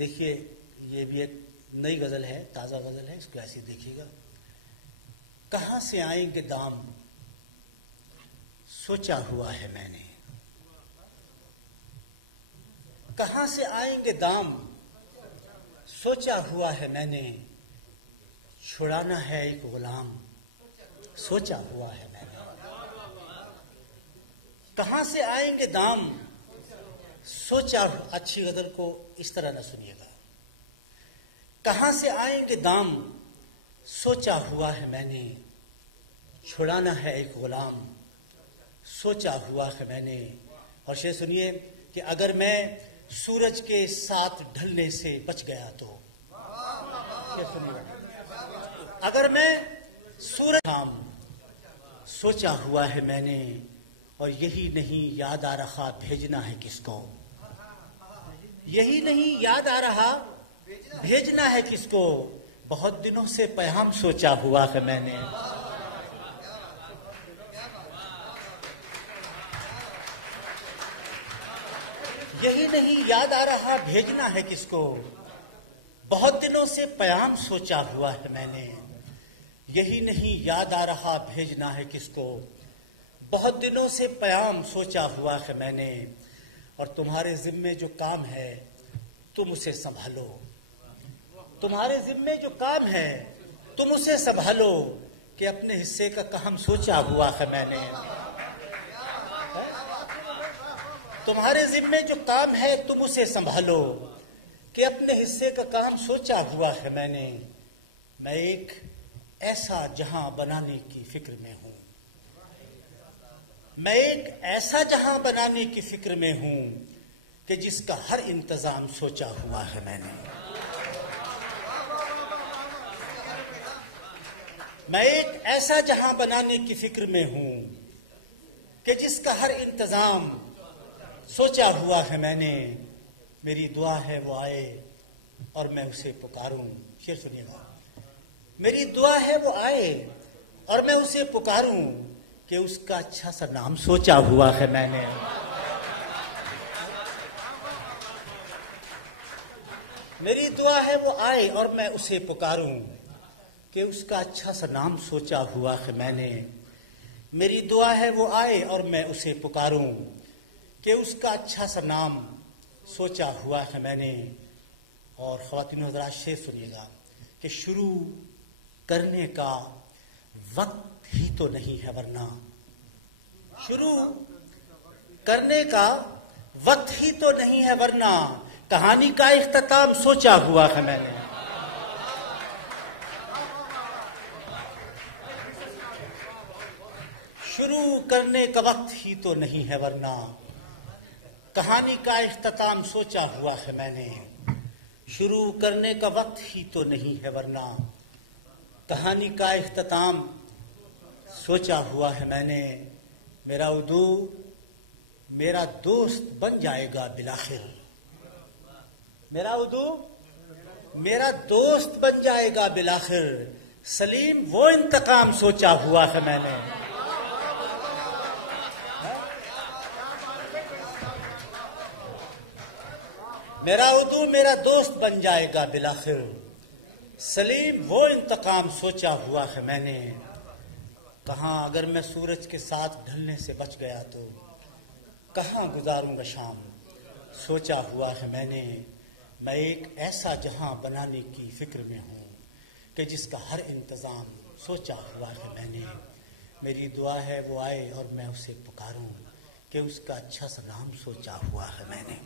دیکھیے یہ بھی ایک نئی غزل ہے، تازہ غزل ہے، اس کو ایسے دیکھیے گا۔ کہاں سے آئیں گے دام سوچا ہوا ہے میں نے، کہاں سے آئیں گے دام سوچا ہوا ہے میں نے، چھڑانا ہے ایک غلام سوچا ہوا ہے میں نے۔ کہاں سے آئیں گے دام سوچا، اچھی غزل کو اس طرح نہ سنیے گا۔ کہاں سے آئیں گے دام سوچا ہوا ہے میں نے، چھڑانا ہے ایک غلام سوچا ہوا ہے میں نے۔ اور شعر سنیے کہ اگر میں سورج کے ساتھ ڈھلنے سے بچ گیا تو، اگر میں سورج شام سوچا ہوا ہے میں نے، اور یہی نہیں یاد آ رہا بھیجنا ہے کس کو، یہی نہیں یاد آ رہا بھیجنا ہے کس کو، بہت دنوں سے پیغام سوچا ہوا ہے میں نے۔ یہی نہیں یاد آ رہا بھیجنا ہے کس کو، بہت دنوں سے پیغام سوچا ہوا ہے میں نے۔ یہی نہیں یاد آ رہا بھیجنا ہے کس کو، بہت دنوں سے پیغام سوچا ہوا ہے میں نے۔ اور تمہارے ذمے جو کام ہے تم اسے سنبھالو، تمہارے ذمے جو کام ہے تم اسے سنبھالو، کہ اپنے حصے کا کام سوچا ہوا ہے میں نے۔ تمہارے ذمے جو کام ہے تم اسے سنبھالو، کہ اپنے حصے کا کام سوچا ہوا ہے میں نے۔ میں ایک ایسا جہاں بنانے کی فکر میں ہوں، میں ایک ایسا جہاں بنانے کی فکر میں ہوں، کہ جس کا ہر انتظام سوچا ہوا ہے میں نے۔ میں ایک ایسا جہاں بنانے کی فکر میں ہوں، کہ جس کا ہر انتظام سوچا ہوا ہے میں نے۔ میری دعا ہے وہ آئے اور میں اسے پکاروں، شعر سنیے گا۔ میری دعا ہے وہ آئے اور میں اسے پکاروں، کہ اس کا اچھا سا نام سوچا ہوا ہے میں نے۔ میری دعا ہے وہ آئے اور میں اسے پکاروں، کہ اس کا اچھا سا نام سوچا ہوا ہے میں نے۔ میری دعا ہے وہ آئے اور میں اسے پکاروں، کہ اس کا اچھا سا نام سوچا ہوا ہے میں نے۔ اور خواتین حضرات شعر سنیے گا کہ شروع کرنے کا وقت ہی تو نہیں ہے ورنہ، شروع کرنے کا وقت ہی تو نہیں ہے ورنہ، کہانی کا اختتام سوچا ہوا ہے میں نے۔ شروع کرنے کا وقت ہی تو نہیں ہے ورنہ، کہانی کا اختتام سوچا ہوا ہے میں نے۔ شروع کرنے کا وقت ہی تو نہیں ہے ورنہ، کہانی کا اختتام سوچا ہوا ہے میں نے۔ میرا اردو میرا دوست بن جائے گا بالآخر، میرا اردو میرا دوست بن جائے گا بالآخر، سلیم وہ انتقام سوچا ہوا ہے میں نے۔ میرا اردو میرا دوست بن جائے گا بالآخر، سلیم وہ انتقام سوچا ہوا ہے میں نے۔ کہاں اگر میں سورج کے ساتھ ڈھلنے سے بچ گیا تو، کہاں گزاروں گا شام سوچا ہوا ہے میں نے۔ میں ایک ایسا جہاں بنانے کی فکر میں ہوں، کہ جس کا ہر انتظام سوچا ہوا ہے میں نے۔ میری دعا ہے وہ آئے اور میں اسے پکاروں، کہ اس کا اچھا سا نام سوچا ہوا ہے میں نے۔